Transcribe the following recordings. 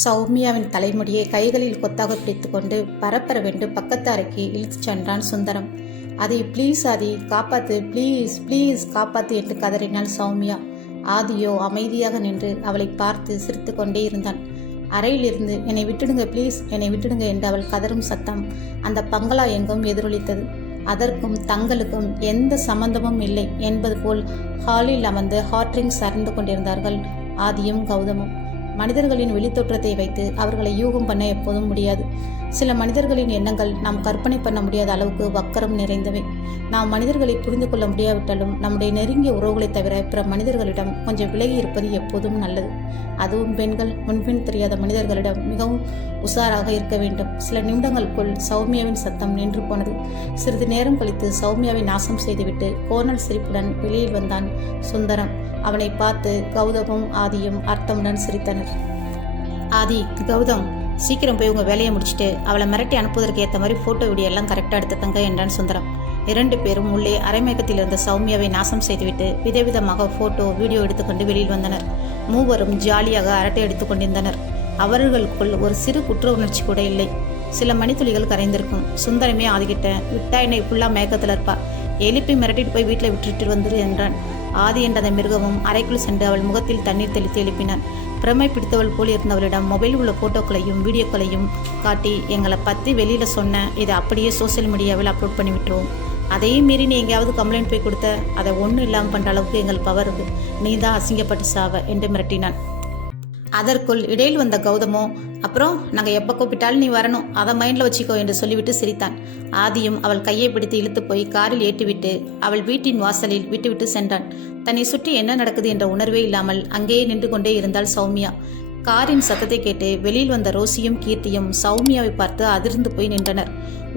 சௌமியாவின் தலைமுடியை கைகளில் கொத்தாக பிடித்துக்கொண்டு பரபரவென்று பக்கத்து அறைக்கு இழுத்துச் சென்றான் சுந்தரம். அதை ப்ளீஸ் ஆதி காப்பாத்து, ப்ளீஸ் ப்ளீஸ் காப்பாத்து என்று கதறினாள் சௌமியா. ஆதியோ அமைதியாக நின்று அவளை பார்த்து சிரித்து கொண்டே இருந்தான். அறையிலிருந்து என்னை விட்டுடுங்க ப்ளீஸ், என்னை விட்டுடுங்க என்று அவள் கதறும் சத்தம் அந்த பங்களா எங்கும் எதிரொலித்தது. அதற்கும் தங்களுக்கும் எந்த சம்பந்தமும் இல்லை என்பது போல் ஹாலில் அமர்ந்து ஹாட் ட்ரிங்க்ஸ் அறந்து கொண்டிருந்தார்கள் ஆதியும் கௌதமும். மனிதர்களின் வெளித்தோற்றத்தை வைத்து அவர்களை யூகம் பண்ண எப்போதும் முடியாது. சில மனிதர்களின் எண்ணங்கள் நாம் கற்பனை பண்ண முடியாத அளவுக்கு வக்கரம் நிறைந்தவை. நாம் மனிதர்களை புரிந்து கொள்ள முடியாவிட்டாலும் நம்முடைய நெருங்கிய உறவுகளை தவிர பிற மனிதர்களிடம் கொஞ்சம் விலகி இருப்பது எப்போதும் நல்லது. அதுவும் பெண்கள் முன்பின் தெரியாத மனிதர்களிடம் மிகவும் உஷாராக இருக்க வேண்டும். சில நிமிடங்களுக்குள் சௌமியாவின் சத்தம் நின்று போனது. சிறிது நேரம் கழித்து சௌமியாவை நாசம் செய்துவிட்டு கோணல் சிரிப்புடன் வெளியில் வந்தான் சுந்தரம். அவனை பார்த்து கௌதமும் ஆதியும் அர்த்தமுடன் சிரித்தனர். ஆதி, கௌதம், சீக்கிரம் போய் உங்கள் வேலையை முடிச்சுட்டு அவளை மிரட்டி அனுப்புவதற்கு ஏற்ற மாதிரி ஃபோட்டோ வீடியோ எல்லாம் கரெக்டாக எடுத்துக்கங்க என்றான் சுந்தரம். 2 பேரும் உள்ளே அரைமயக்கத்தில் இருந்த சௌமியாவை நாசம் செய்துவிட்டு விதவிதமாக ஃபோட்டோ வீடியோ எடுத்துக்கொண்டு வெளியில் வந்தனர். மூவரும் ஜாலியாக அரட்டை எடுத்துக் கொண்டிருந்தனர். அவர்களுக்குள் ஒரு சிறு குற்ற உணர்ச்சி கூட இல்லை. சில மணித்துளிகள் கரைந்திருக்கும். சுந்தரமே ஆதிக்கிட்ட விட்டா என்னை ஃபுல்லாக மயக்கத்தில் இருப்பா, எழுப்பி மிரட்டிட்டு போய் வீட்டில் விட்டுட்டு வந்துரு என்றான். ஆதி என்ற அந்த மிருகமும் அறைக்குள் சென்று அவள் முகத்தில் தண்ணீர் தெளித்து எழுப்பினான். பிரமை பிடித்தவள் போல் இருந்தவளிடம் மொபைல் உள்ள ஃபோட்டோக்களையும் வீடியோக்களையும் காட்டி, எங்களை பற்றி வெளியில் சொன்ன இதை அப்படியே சோசியல் மீடியாவில் அப்லோட் பண்ணி விட்டுருவோம். அதையும் மீறி நீ எங்கேயாவது கம்ப்ளைண்ட் போய் கொடுத்த அதை ஒன்றும் இல்லாமல் பண்ணுற அளவுக்கு எங்கள் பவர் இருக்கு, நீ தான் அசிங்கப்பட்டு சாவ என்று மிரட்டினான். அதற்குள் இடையில் வந்த கௌதமோ, அப்புறம் நாங்கள் எப்போ கூப்பிட்டாலும் நீ வரணும், அதை மைண்டில் வச்சுக்கோ என்று சொல்லிவிட்டு சிரித்தான். ஆதியும் அவள் கையை பிடித்து இழுத்து போய் காரில் ஏற்றிவிட்டு அவள் வீட்டின் வாசலில் விட்டுவிட்டு சென்றான். தன்னை சுற்றி என்ன நடக்குது என்ற உணர்வே இல்லாமல் அங்கேயே நின்று கொண்டே இருந்தாள் சௌமியா. காரின் சத்தத்தை கேட்டு வெளியில் வந்த ரோசியும் கீர்த்தியும் சௌமியாவை பார்த்து அதிர்ந்து போய் நின்றனர்.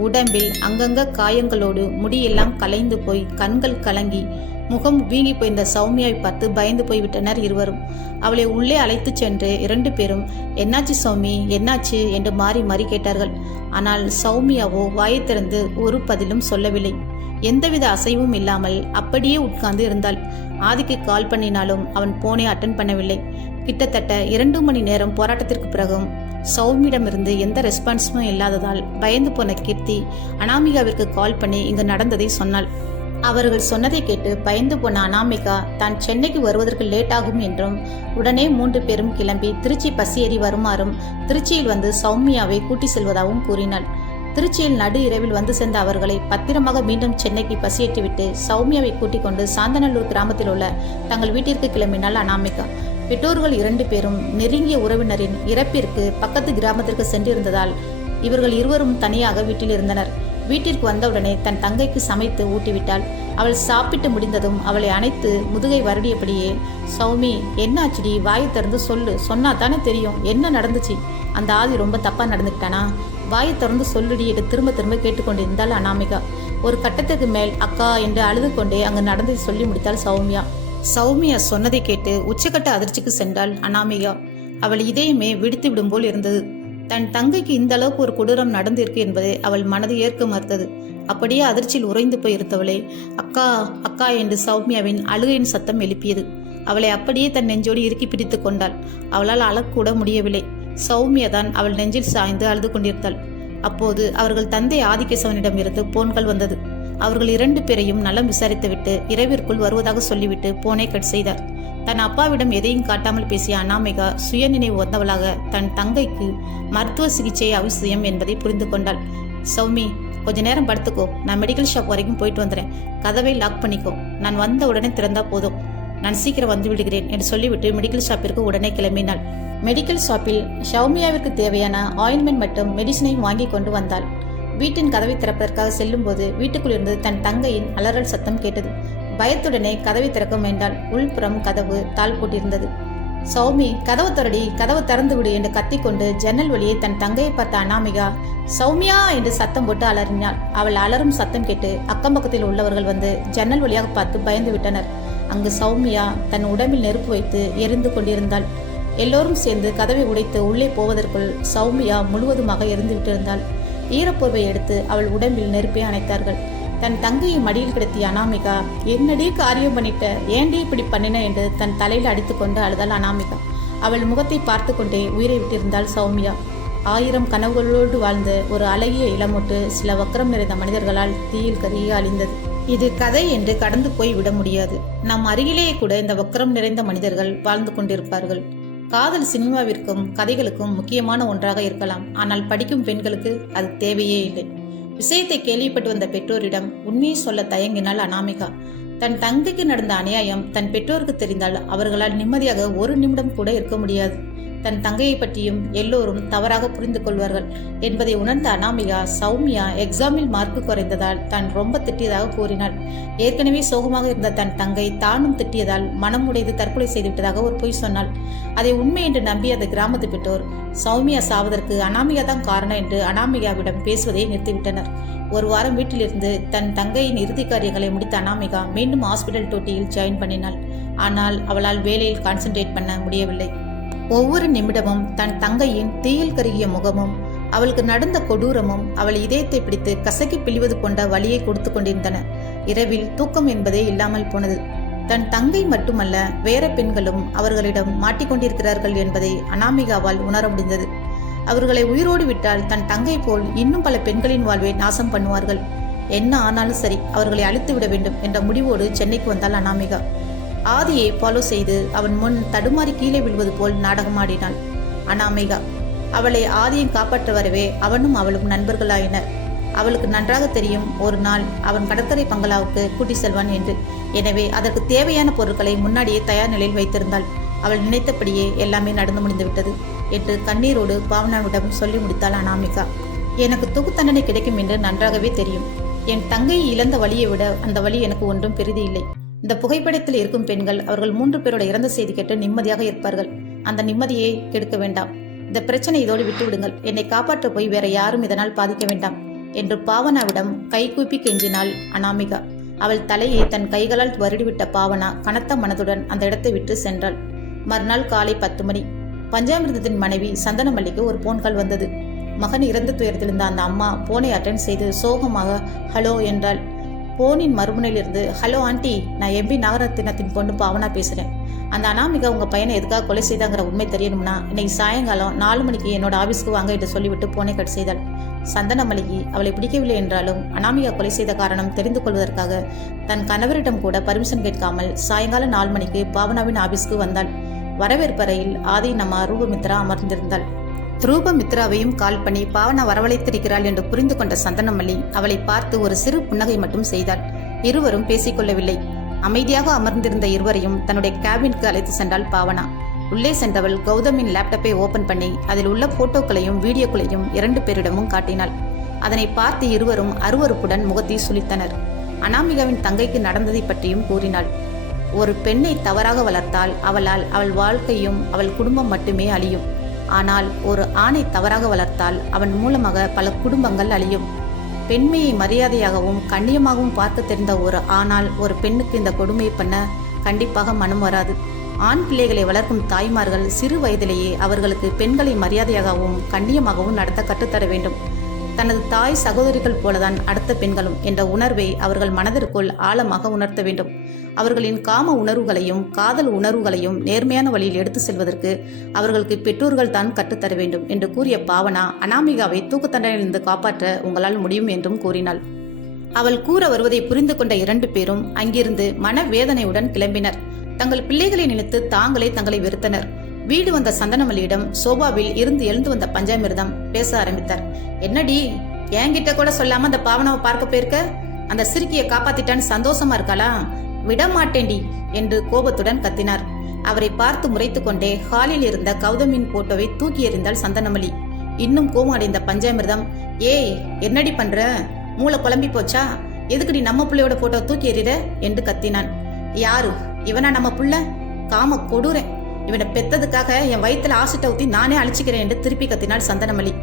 உடம்பில் அங்கங்க காயங்களோடு முடியெல்லாம் கலைந்து போய் கண்கள் கலங்கி முகம் வீங்கி போயிருந்த சௌமியாவை பார்த்து பயந்து போய்விட்டனர் இருவரும். அவளை உள்ளே அழைத்து சென்று 2 பேரும் என்னாச்சு சௌமி, என்னாச்சு என்று மாறி மாறி கேட்டார்கள். ஆனால் சௌமியாவோ வாயை திறந்து ஒரு பதிலும் சொல்லவில்லை. எந்தவித அசைவும் இல்லாமல் அப்படியே உட்கார்ந்து இருந்தாள். ஆதிக்கு கால் பண்ணினாலும் அவன் போனை அட்டன் பண்ணவில்லை. கிட்டத்தட்ட 2 மணி நேரம் போராட்டத்திற்கு பிறகும் சௌமியிடமிருந்து எந்த ரெஸ்பான்ஸும் இல்லாததால் பயந்து போன கீர்த்தி அனாமிகாவிற்கு கால் பண்ணி இங்கு நடந்ததை சொன்னாள். அவர்கள் சொன்னதை கேட்டு பயந்து போன அனாமிகா தான் சென்னைக்கு வருவதற்கு லேட் ஆகும் என்றும் உடனே 3 பேரும் கிளம்பி திருச்சி பஸ் ஏறி வருமாறும் திருச்சியில் வந்து சௌமியாவை கூட்டி செல்வதாகவும் கூறினாள். திருச்சியில் நடு இரவில் வந்து சேர்ந்த அவர்களை பத்திரமாக மீண்டும் சென்னைக்கு பஸ் ஏற்றிவிட்டு சௌமியாவை கூட்டிக் கொண்டு சாந்தநல்லூர் கிராமத்தில் உள்ள தங்கள் வீட்டிற்கு கிளம்பினாள் அனாமிகா. பெற்றோர்கள் 2 பேரும் நெருங்கிய உறவினரின் இறப்பிற்கு பக்கத்து கிராமத்திற்கு சென்றிருந்ததால் இவர்கள் இருவரும் தனியாக வீட்டில் இருந்தனர். வீட்டிற்கு வந்தவுடனே தன் தங்கைக்கு சமைத்து ஊட்டிவிட்டாள். அவள் சாப்பிட்டு முடிந்ததும் அவளை அணைத்து முதுகை வருடியபடியே, சௌமி என்னாச்சுடி, வாயை திறந்து சொல்லு, சொன்னா தானே தெரியும் என்ன நடந்துச்சு, அந்த ஆதி ரொம்ப தப்பா நடந்துக்கிட்டானா, வாயை திறந்து சொல்லுடி என்று திரும்ப திரும்ப கேட்டுக்கொண்டிருந்தாள் அனாமிகா. ஒரு கட்டத்துக்கு மேல் அக்கா என்று அழுது கொண்டே அங்கு நடந்ததை சொல்லி முடித்தாள் சௌமியா. சௌமியா சொன்னதை கேட்டு உச்சக்கட்ட அதிர்ச்சிக்கு சென்றாள் அனாமிகா. அவள் இதயமே வெடித்து விடும் போல் இருந்தது. தன் தங்கைக்கு இந்த அளவுக்கு ஒரு கொடூரம் நடந்திருக்கு என்பதை அவள் மனது ஏற்க மறுத்தது. அப்படியே அதிர்ச்சியில் உறைந்து போயிருந்தவளே, அக்கா அக்கா என்று சௌமியாவின் அழுகையின் சத்தம் எழுப்பியது. அவளை அப்படியே தன் நெஞ்சோடு இறுக்கி பிடித்து கொண்டாள். அவளால் அழக்கூட முடியவில்லை. சௌமியா தான் அவள் நெஞ்சில் சாய்ந்து அழுது கொண்டிருந்தாள். அப்போது அவர்கள் தந்தை ஆதிகேசவனிடம் இருந்து போன்கள் வந்தது. அவர்கள் 2 பேரையும் நலம் விசாரித்துவிட்டு இரவிற்குள் வருவதாக சொல்லிவிட்டு போனை கட் செய்தார். தன் அப்பாவிடம் எதையும் காட்டாமல் பேசிய அனாமிகா சுயநினைவு வந்தவளாக தன் தங்கைக்கு மருத்துவ சிகிச்சை அவசியம் என்பதை புரிந்து கொண்டாள். சௌமி, கொஞ்ச நேரம் படுத்துக்கோ, நான் மெடிக்கல் ஷாப் வரைக்கும் போயிட்டு வந்துடுறேன், கதவை லாக் பண்ணிக்கோ, நான் வந்த உடனே திறந்தா போதும், நான் சீக்கிரம் வந்து விடுகிறேன் என்று சொல்லிவிட்டு மெடிக்கல் ஷாப்பிற்கு உடனே கிளம்பினாள். மெடிக்கல் ஷாப்பில் சௌமியாவிற்கு தேவையான ஆயின்மெண்ட் மற்றும் மெடிசினையும் வாங்கி கொண்டு வந்தாள். வீட்டின் கதவை திறப்பதற்காக செல்லும் போது வீட்டுக்குள் இருந்து தன் தங்கையின் அலறல் சத்தம் கேட்டது. பயத்துடனே கதவை திறக்க வேண்டால் உள்புறம் கதவு தாள் போட்டிருந்தது. சௌமி, கதவு திறடி, கதவு திறந்து விடு என்று கத்திக்கொண்டு ஜன்னல் வழியே தன் தங்கையை பார்த்த அனாமிகா சௌமியா என்று சத்தம் போட்டு அலறினாள். அவள் அலறும் சத்தம் கேட்டு அக்கம் பக்கத்தில் உள்ளவர்கள் வந்து ஜன்னல் வழியாக பார்த்து பயந்து விட்டனர். அங்கு சௌமியா தன் உடம்பில் நெருப்பு வைத்து எரிந்து கொண்டிருந்தாள். எல்லோரும் சேர்ந்து கதவை உடைத்து உள்ளே போவதற்குள் சௌமியா முழுவதுமாக எரிந்து விட்டிருந்தாள். ஈரப்போர்வை எடுத்து அவள் உடம்பில் நெருப்பை அணைத்தார்கள். தன் தங்கையை மடியில் கிடத்திய அனாமிகா, என்னடி காரியம் பண்ணிட்ட, ஏண்டி இப்படி பண்ணின என்று தன் தலையில் அடித்து கொண்டு அழுதாள் அனாமிகா. அவள் முகத்தை பார்த்து கொண்டே உயிரை விட்டிருந்தாள் சௌமியா. 1000 கனவுகளோடு வாழ்ந்த ஒரு அழகிய இளமொட்டு சில வக்கரம் நிறைந்த மனிதர்களால் தீயில் கருகி அழிந்தது. இது கதை என்று கடந்து போய் விட முடியாது. நம் அருகிலேயே கூட இந்த வக்கரம் நிறைந்த மனிதர்கள் வாழ்ந்து கொண்டிருப்பார்கள். காதல் சினிமாவிற்கும் கதைகளுக்கும் முக்கியமான ஒன்றாக இருக்கலாம். ஆனால் படிக்கும் பெண்களுக்கு அது தேவையே இல்லை. விஷயத்தை கேள்விப்பட்டு வந்த பெற்றோரிடம் உண்மையை சொல்ல தயங்கினாள் அனாமிகா. தன் தங்கைக்கு நடந்த அநியாயம் தன் பெற்றோருக்கு தெரிந்தால் அவர்களால் நிம்மதியாக ஒரு நிமிடம் கூட இருக்க முடியாது. தன் தங்கையை பற்றியும் எல்லோரும் தவறாக புரிந்து கொள்வார்கள் என்பதை உணர்ந்த அனாமிகா சௌமியா எக்ஸாமில் மார்க்கு குறைந்ததால் தான் ரொம்ப திட்டியதாக கூறினாள். ஏற்கனவே சோகமாக இருந்த தன் தங்கை தானும் திட்டியதால் மனம் உடைந்து தற்கொலை செய்துவிட்டதாக ஒரு பொய் சொன்னாள். அதை உண்மை என்று நம்பிய அந்த கிராமத்து பெற்றோர் சௌமியா சாவதற்கு அனாமிகா தான் காரணம் என்று அனாமிகாவிடம் பேசுவதை நிறுத்திவிட்டனர். ஒரு வாரம் வீட்டிலிருந்து தன் தங்கையின் இறுதி காரியங்களை முடித்த அனாமிகா மீண்டும் ஹாஸ்பிட்டல் டியூட்டியில் ஜாயின் பண்ணினாள். ஆனால் அவளால் வேலையில் கான்சென்ட்ரேட் பண்ண முடியவில்லை. ஒவ்வொரு நிமிடமும் தன் தங்கையின் தீயில் கருகிய முகமும் அவளுக்கு நடந்த கொடூரமும் அவள் இதயத்தை பிடித்து கசக்கி பிழிவது கொண்ட வலியை கொடுத்து கொண்டிருந்தன. இரவில் தூக்கம் என்பதே இல்லாமல் போனது. தன் தங்கை மட்டுமல்ல, வேற பெண்களும் அவர்களிடம் மாட்டிக்கொண்டிருக்கிறார்கள் என்பதை அனாமிகாவால் உணர முடிந்தது. அவர்களை உயிரோடு விட்டால் தன் தங்கை போல் இன்னும் பல பெண்களின் வாழ்வை நாசம் பண்ணுவார்கள். என்ன ஆனாலும் சரி, அவர்களை அழித்து விட வேண்டும் என்ற முடிவோடு சென்னைக்கு வந்தாள் அனாமிகா. ஆதியை ஃபாலோ செய்து அவன் முன் தடுமாறி கீழே விழுவது போல் நாடகமாடினாள் அனாமிகா. அவளை ஆதியை காப்பாற்ற வரவே அவனும் அவளும் நண்பர்களாயினர். அவளுக்கு நன்றாக தெரியும் ஒரு நாள் அவன் கடற்கரை பங்களாவுக்கு கூட்டி செல்வான் என்று. எனவே அதற்கு தேவையான பொருட்களை முன்னாடியே தயார் நிலையில் வைத்திருந்தாள். அவள் நினைத்தபடியே எல்லாமே நடந்து முடிந்துவிட்டது என்று கண்ணீரோடு பாவனாவிடம் சொல்லி முடித்தாள் அனாமிகா. எனக்கு தூக்கு தண்டனை கிடைக்கும் என்று நன்றாகவே தெரியும். என் தங்கையை இழந்த வழியை விட அந்த வழி எனக்கு ஒன்றும் பெரிது இல்லை. இந்த புகைப்படத்தில் இருக்கும் பெண்கள் அவர்கள் 3 பேரோட இறந்த செய்தி கேட்டு நிம்மதியாக இருப்பார்கள். அந்த நிம்மதியை கெடுக்க வேண்டாம். இந்த பிரச்சனை இதோடு விட்டு விடுங்கள். என்னை காப்பாற்ற போய் வேற யாரும் இதனால் பாதிக்க வேண்டாம் என்று பாவனாவிடம் கைகூப்பி கெஞ்சினாள் அனாமிகா. அவள் தலையை தன் கைகளால் வருடிவிட்ட பாவனா கனத்த மனதுடன் அந்த இடத்தை விட்டு சென்றாள். மறுநாள் காலை 10 மணி. பஞ்சாமிர்தத்தின் மனைவி சந்தனமல்லிக்கு ஒரு போன் கால் வந்தது. மகன் இறந்த துயரத்திலிருந்த அந்த அம்மா போனை அட்டென்ட் செய்து சோகமாக ஹலோ என்றாள். போனின் மறுமுனையிலிருந்து ஹலோ ஆண்டி, நான் எம்பி நாகரத்தினத்தின் பொண்ணு பாவனா பேசுகிறேன். அந்த அனாமிகா உங்கள் பையனை எதுக்காக கொலை செய்தாங்கிற உண்மை தெரியணும்னா இன்னைக்கு சாயங்காலம் 4 மணிக்கு என்னோட ஆஃபீஸ்க்கு வாங்க என்று சொல்லிவிட்டு போனை கட் செய்தாள். சந்தனமல்லிக்கு அவளை பிடிக்கவில்லை என்றாலும் அனாமிகா கொலை செய்த காரணம் தெரிந்து கொள்வதற்காக தன் கணவரிடம் கூட பர்மிஷன் கேட்காமல் சாயங்காலம் 4 மணிக்கு பாவனாவின் ஆஃபீஸ்க்கு வந்தாள். வரவேற்பறையில் ஆதியின் அம்மா ரூபமித்ரா அமர்ந்திருந்தாள். ரூபமித்ராவையும் கால் பண்ணி பாவனா வரவழைத்திருக்கிறாள் என்று புரிந்து கொண்ட சந்தனமல்லி அவளை பார்த்து ஒரு சிறு புன்னகை மட்டும் செய்தாள். இருவரும் பேசிக்கொள்ளவில்லை. அமைதியாக அமர்ந்திருந்த இருவரையும் தன்னுடைய கேபினுக்கு அழைத்து சென்றாள் பாவனா. உள்ளே சென்றவள் கௌதமின் லேப்டாப்பை ஓபன் பண்ணி அதில் உள்ள போட்டோக்களையும் வீடியோக்களையும் 2 பேரிடமும் காட்டினாள். அதனை பார்த்து இருவரும் அருவருப்புடன் முகத்தை சுளித்தனர். அனாமிகாவின் தங்கைக்கு நடந்ததை பற்றியும் கூறினாள். ஒரு பெண்ணை தவறாக வளர்த்தால் அவளால் அவள் வாழ்க்கையும் அவள் குடும்பம் மட்டுமே அழியும். ஆனால் ஒரு ஆணை தவறாக வளர்த்தால் அவன் மூலமாக பல குடும்பங்கள் அழியும். பெண்மையை மரியாதையாகவும் கண்ணியமாகவும் பார்க்க தெரிந்த ஒரு ஆணால் ஒரு பெண்ணுக்கு இந்த கொடுமையை பண்ண கண்டிப்பாக மனம் வராது. ஆண் பிள்ளைகளை வளர்க்கும் தாய்மார்கள் சிறு வயதிலேயே அவர்களுக்கு பெண்களை மரியாதையாகவும் கண்ணியமாகவும் நடத்த கற்றுத்தர வேண்டும். தனது தாய் சகோதரிகள் போலதான் அடுத்த பெண்களும் என்ற உணர்வை அவர்கள் மனதிற்குள் ஆழமாக உணர்த்த வேண்டும். அவர்களின் காம உணர்வுகளையும் காதல் உணர்வுகளையும் நேர்மையான வழியில் எடுத்து செல்வதற்கு அவர்களுக்கு பெற்றோர்கள் தான் கற்றுத்தர வேண்டும் என்று கூறிய பாவனா அனாமிகாவை தூக்கு தண்டனையிலிருந்து காப்பாற்ற உங்களால் முடியும் என்றும் கூறினாள். அவள் கூற வருவதை புரிந்து கொண்ட 2 பேரும் அங்கிருந்து மனவேதனையுடன் கிளம்பினர். தங்கள் பிள்ளைகளை நினைத்து தாங்களே தங்களை வெறுத்தனர். வீடு வந்த சந்தனமல்லியிடம் சோபாவில் இருந்து எழுந்து வந்த பஞ்சாமிர்தம் பேச ஆரம்பித்தார். என்னடி, என்கிட்ட கூட சொல்லாம அந்த பாவனாவை பார்க்க போயிருக்க? அந்த சிறுக்கியை காப்பாத்திட்டான்னு சந்தோஷமா இருக்காளா? விடமாட்டேண்டி என்று கோபத்துடன் கத்தினார். அவரை பார்த்து முறைத்து கொண்டே ஹாலில் இருந்த கௌதமின் போட்டோவை தூக்கி எறிந்தாள் சந்தனமல்லி. இன்னும் கோபம் அடைந்த பஞ்சாமிர்தம், ஏய் என்னடி பண்ற? மூளை குழம்பி போச்சா? எதுக்குடி நம்ம பிள்ளையோட போட்டோ தூக்கி எறிற என்று கத்தினான். யாரு இவனா நம்ம புள்ள? காம கொடுறேன். இவனை பெத்ததுக்காக என் வயிற்றுல ஆசிட்ட ஊத்தி நானே அழிச்சுக்கிறேன் என்று திருப்பி கத்தினாள் சந்தனமல்லி.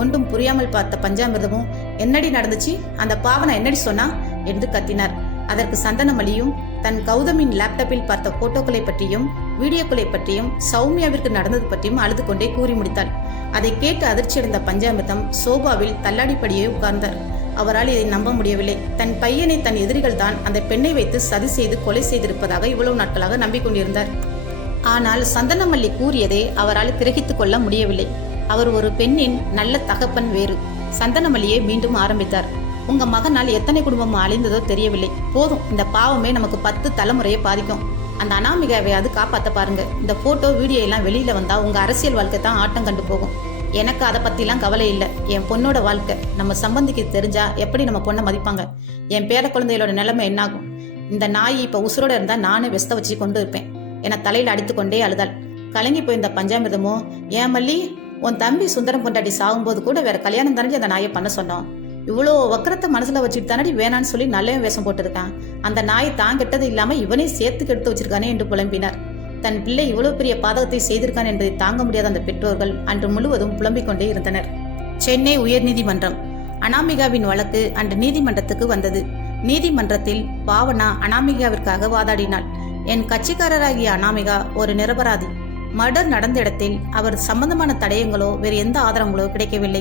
ஒன்றும் புரியாமல் பார்த்த பஞ்சாமிர்தமும், என்னடி நடந்துச்சு? அந்த பாவனை என்னடி சொன்னா என்று கத்தினார். அதற்கு சந்தனமல்லியும் தன் கௌதமின் லேப்டாப்பில் பார்த்த போட்டோக்களை பற்றியும் வீடியோக்களை பற்றியும் சௌமியாவிற்கு நடந்தது பற்றியும் அழுது கொண்டே கூறி முடித்தாள். அதை கேட்டு அதிர்ச்சியடைந்த பஞ்சாமிர்தம் சோபாவில் தள்ளாடிப்படியே உட்கார்ந்தார். அவரால் இதை நம்ப முடியவில்லை. தன் பையனை தன் எதிரிகள் தான் அந்த பெண்ணை வைத்து சதி செய்து கொலை செய்திருப்பதாக இவ்வளவு நாட்களாக நம்பிக்கொண்டிருந்தார். ஆனால் சந்தனமல்லி கூறியதை அவரால் கிரகித்துக் கொள்ள முடியவில்லை. அவர் ஒரு பெண்ணின் நல்ல தகப்பன் வேறு. சந்தனமல்லியை மீண்டும் ஆரம்பித்தார். உங்க மகனால் எத்தனை குடும்பம் அழிந்ததோ தெரியவில்லை. போதும், இந்த பாவமே நமக்கு 10 தலைமுறையை பாதிக்கும். அந்த அனாமிகாவையாவது காப்பாற்ற பாருங்க. இந்த போட்டோ வீடியோ எல்லாம் வெளியில வந்தா உங்க அரசியல் வாழ்க்கை தான் ஆட்டம் கண்டு போகும். எனக்கு அதை பத்திலாம் கவலை இல்லை. என் பொண்ணோட வாழ்க்கை நம்ம சம்பந்திக்கு தெரிஞ்சா எப்படி நம்ம பொண்ணை மதிப்பாங்க? என் பேர குழந்தைகளோட நிலைமை என்னாகும்? இந்த நாய் இப்ப உசுரோட இருந்தா நானே வெஸ்த வச்சு கொண்டு இருப்பேன் என தலையில அடித்து கொண்டே அழுதாள். கலங்கி போயிருந்த பஞ்சாமிர்தமோ, ஏன் மல்லி, உன் தம்பி சுந்தரம் பொண்டாட்டி சாகும்போது கூட வேற கல்யாணம் தானே அந்த நாயை பண்ண சொன்னோம். இவ்வளோ வக்கரத்தை மனசுல வச்சுட்டு தானடி வேணான்னு சொல்லி நல்ல வேஷம் போட்டிருக்கான். அந்த நாயை தான் கெட்டது இல்லாம இவனே சேர்த்து கெடுத்து வச்சிருக்கானே என்று புலம்பினார். தன் பிள்ளை இவ்வளவு பெரிய பாதகத்தை செய்திருக்கான் என்பதை தாங்க முடியாத அந்த பெற்றோர்கள் அன்று முழுவதும் புலம்பிக் கொண்டே இருந்தனர். சென்னை உயர்நீதிமன்றம். அனாமிகாவின் வழக்கு அன்று நீதிமன்றத்துக்கு வந்தது. நீதிமன்றத்தில் பாவனா அனாமிகாவிற்காக வாதாடினாள். என் கட்சிக்காரராகிய அனாமிகா ஒரு நிரபராதி. மர்டர் நடந்த இடத்தில் அவர் சம்பந்தமான தடயங்களோ வேறு எந்த ஆதாரங்களோ கிடைக்கவில்லை.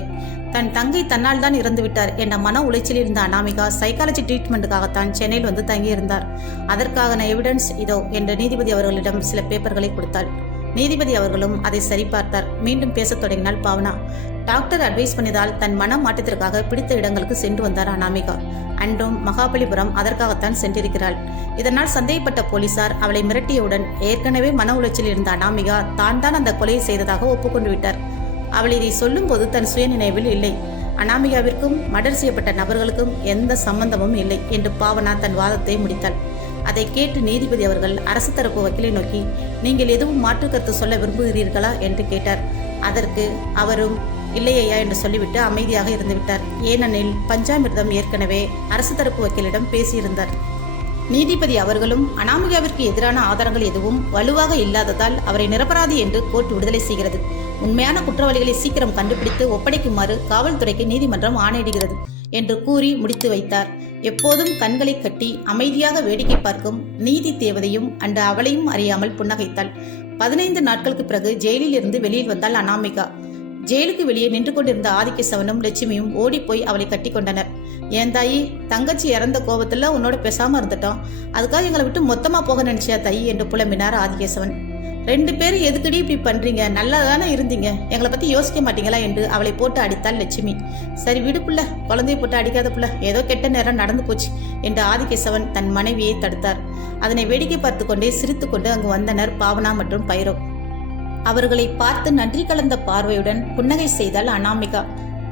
தன் தங்கை தன்னால் தான் இறந்து விட்டார் என்ற மன உளைச்சலில் இருந்த அனாமிகா சைக்காலஜி ட்ரீட்மெண்ட்டுக்காகத்தான் சென்னையில் வந்து தங்கியிருந்தார். அதற்கான எவிடன்ஸ் இதோ என்று நீதிபதி அவர்களிடம் சில பேப்பர்களை கொடுத்தாள். நீதிபதி அவர்களும் அதை சரிபார்த்தார். மீண்டும் பேசத் தொடங்கினாள் பாவனா. டாக்டர் அட்வைஸ் பண்ணியதால் தன் மன மாற்றத்திற்காக பிடித்த இடங்களுக்கு சென்று வந்தார் அனாமிகா. அன்றும் மகாபலிபுரம் அதற்காகத்தான் சென்றிருக்கிறாள். இதனால் சந்தேகப்பட்ட போலீசார் அவளை மிரட்டியவுடன் ஏற்கனவே மன உளைச்சலில் இருந்த அனாமிகா தான் அந்த கொலையை செய்ததாக ஒப்புக்கொண்டு விட்டார். அவள் இதை சொல்லும் போது தன் சுயநினைவில் இல்லை. அனாமிகாவிற்கும் மர்டர் செய்யப்பட்ட நபர்களுக்கும் எந்த சம்பந்தமும் இல்லை என்று பாவனா தன் வாதத்தை முடித்தாள். அதை கேட்டு நீதிபதி அவர்கள் அரசு தரப்பு வக்கீலை நோக்கி, நீங்கள் எதுவும் மாற்று கருத்து சொல்ல விரும்புகிறீர்களா என்று கேட்டார். அதற்கு அவரும் இல்லையா என்று சொல்லிவிட்டு அமைதியாக இருந்துவிட்டார். ஏனெனில் பஞ்சாமிர்தம் ஏற்கனவே அரசு தரப்பு வக்கீலிடம் பேசியிருந்தார். நீதிபதி அவர்களும் அனாமிகாவிற்கு எதிரான ஆதாரங்கள் எதுவும் வலுவாக இல்லாததால் அவரை நிரபராதி என்று கோர்ட் விடுதலை செய்கிறது. உண்மையான குற்றவாளிகளை சீக்கிரம் கண்டுபிடித்து ஒப்படைக்குமாறு காவல்துறைக்கு நீதிமன்றம் ஆணையிடுகிறது என்று கூறி முடித்து வைத்தார். எப்போதும் கண்களை கட்டி அமைதியாக வேடிக்கை பார்க்கும் நீதி தேவதையும் அன்று அவளையும் அறியாமல் புன்னகைத்தாள். 15 நாட்களுக்கு பிறகு ஜெயிலில் இருந்து வெளியில் வந்தாள் அனாமிகா. ஜெயிலுக்கு வெளியே நின்று கொண்டிருந்த ஆதிகேசவனும் லட்சுமியும் ஓடிப்போய் அவளை கட்டி கொண்டனர். ஏன் தாயி, தங்கச்சி இறந்த கோபத்துல உன்னோட பேசாம இருந்துட்டோம், அதுக்காக எங்களை விட்டு மொத்தமா போக நினைச்சியா தாயி என்று புலம்பினார் ஆதிகேசவன். 2 பேரும் எதுக்கடி இப்படி பண்றீங்க? நல்லா தானே இருந்தீங்க, எங்களை பத்தி யோசிக்க மாட்டீங்களா என்று அவளை போட்டு அடித்தாள் லட்சுமி. சரி விடு புள்ள, குழந்தையை போட்டு அடிக்காத புள்ள, ஏதோ கெட்ட நேரம் நடந்து போச்சு என்று ஆதிகேசவன் தன் மனைவியை தடுத்தார். அதனை வேடிக்கை பார்த்து கொண்டே சிரித்து கொண்டு அங்கு வந்தனர் பாவனா மற்றும் பைரவ். அவர்களை பார்த்து நன்றி கலந்த பார்வையுடன் புன்னகை செய்தாள் அனாமிகா.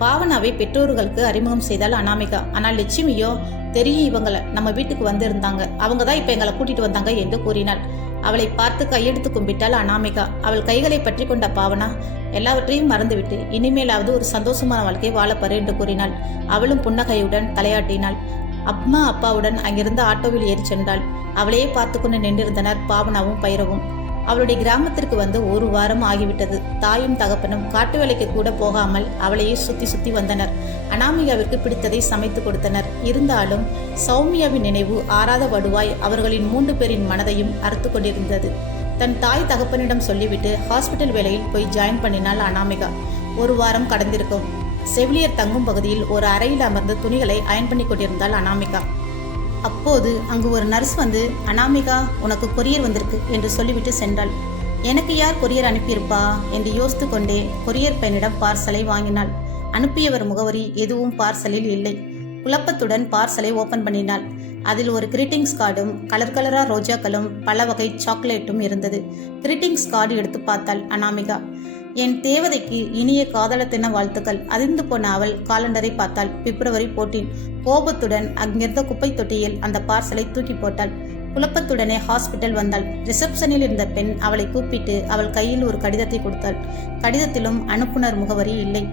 பாவனாவை பெற்றோர்களுக்கு அறிமுகம் செய்தாள் அனாமிகா. ஆனால் லட்சுமியோ, தெரியும் இவங்களை, நம்ம வீட்டுக்கு வந்து இருந்தாங்க, அவங்க தான் இப்ப எங்களை கூட்டிட்டு வந்தாங்க என்று கூறினாள். அவளை பார்த்து கையெடுத்து கும்பிட்டாள் அனாமிகா. அவள் கைகளை பற்றி கொண்ட பாவனா, எல்லாவற்றையும் மறந்துவிட்டு இனிமேலாவது ஒரு சந்தோஷமான வாழ்க்கை வாழப்பாரு என்று கூறினாள். அவளும் புன்னகையுடன் தலையாட்டினாள். அம்மா அப்பாவுடன் அங்கிருந்த ஆட்டோவில் ஏறி சென்றாள். அவளையே பார்த்து கொண்டு நின்றிருந்தனர் பாவனாவும் பைரவும். அவளுடைய கிராமத்திற்கு வந்து 1 வாரம் ஆகிவிட்டது. தாயும் தகப்பனும் காட்டு வேலைக்கு கூட போகாமல் அவளையே சுத்தி சுத்தி வந்தனர். அனாமிகாவிற்கு பிடித்ததை சமைத்து கொடுத்தனர். இருந்தாலும் சௌமியாவின் நினைவு ஆறாத வடுவாய் அவர்களின் 3 பேரின் மனதையும் அறுத்து கொண்டிருந்தது. தன் தாய் தகப்பனிடம் சொல்லிவிட்டு ஹாஸ்பிட்டல் வேலையில் போய் ஜாயின் பண்ணினாள் அனாமிகா. 1 வாரம் கடந்திருக்கும். செவிலியர் தங்கும் பகுதியில் ஒரு அறையில் அமர்ந்து துணிகளை அயன் பண்ணி கொண்டிருந்தாள் அனாமிகா. அப்போது அங்கு ஒரு நர்ஸ் வந்து, அனாமிகா, உனக்கு கொரியர் வந்திருக்கு என்று சொல்லிவிட்டு சென்றாள். எனக்கு யார் கொரியர் அனுப்பியிருப்பா என்று யோசித்து கொண்டே கொரியர் பையனிடம் பார்சலை வாங்கினாள். அனுப்பியவர் முகவரி எதுவும் பார்சலில் இல்லை. குழப்பத்துடன் பார்சலை ஓபன் பண்ணினாள். அதில் ஒரு கிரீட்டிங்ஸ் கார்டும் கலர் ரோஜாக்களும் பல வகை சாக்லேட்டும் இருந்தது. கிரீட்டிங்ஸ் கார்டு எடுத்து பார்த்தாள் அனாமிகா. என் தேவதைக்கு இனிய காதலத்தின வாழ்த்துக்கள். அதிர்ந்து போன அவள் காலண்டரை பார்த்தாள். பிப்ரவரி 14. கோபத்துடன் அங்கிருந்த குப்பை தொட்டியில் அந்த பார்சலை தூக்கி போட்டாள். குழப்பத்துடனே ஹாஸ்பிட்டல் வந்தாள். ரிசப்ஷனில் இருந்த பெண் அவளை கூப்பிட்டு அவள் கையில் ஒரு கடிதத்தை கொடுத்தாள். கடிதத்திலும் அனுப்புனர் முகவரி இல்லை.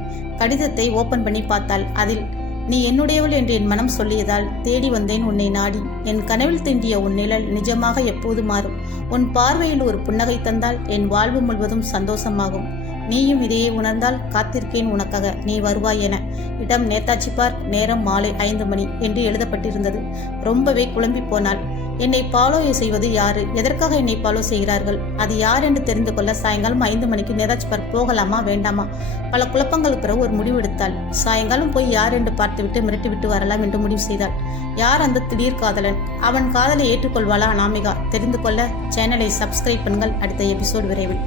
கடிதத்தை ஓபன் பண்ணி பார்த்தாள். அதில், நீ என்னுடையவள் என்று என் மனம் சொல்லியதால் தேடி வந்தேன் உன்னை நாடி. என் கனவில் தீண்டிய உன் நிழல் நிஜமாக எப்போது மாறும். உன் பார்வையில் ஒரு புன்னகை தந்தால் என் வாழ்வு முழுவதும் சந்தோஷமாகும். நீயும் இதையே உணர்ந்தால் காத்திருக்கேன் உனக்காக, நீ வருவாய் என. இடம் நேதாஜி பார்க், நேரம் மாலை 5 மணி என்று எழுதப்பட்டிருந்தது. ரொம்பவே குழம்பி போனாள். என்னை ஃபாலோ செய்வது யாரு? எதற்காக என்னை ஃபாலோ செய்கிறார்கள்? அது யார் என்று தெரிந்து கொள்ள சாயங்காலம் 5 மணிக்கு நேதாஜி பார்க் போகலாமா வேண்டாமா? பல குழப்பங்களுக்கு பிறகு ஒரு முடிவு எடுத்தாள். சாயங்காலம் போய் யார் என்று பார்த்துவிட்டு மிரட்டிவிட்டு வரலாம் என்று முடிவு செய்தாள். யார் அந்த திடீர் காதலன்? அவன் காதலை ஏற்றுக்கொள்வாளா அனாமிகா? தெரிந்து கொள்ள சேனலை சப்ஸ்கிரைப் பண்ணுங்கள். அடுத்த எபிசோடு விரைவில்.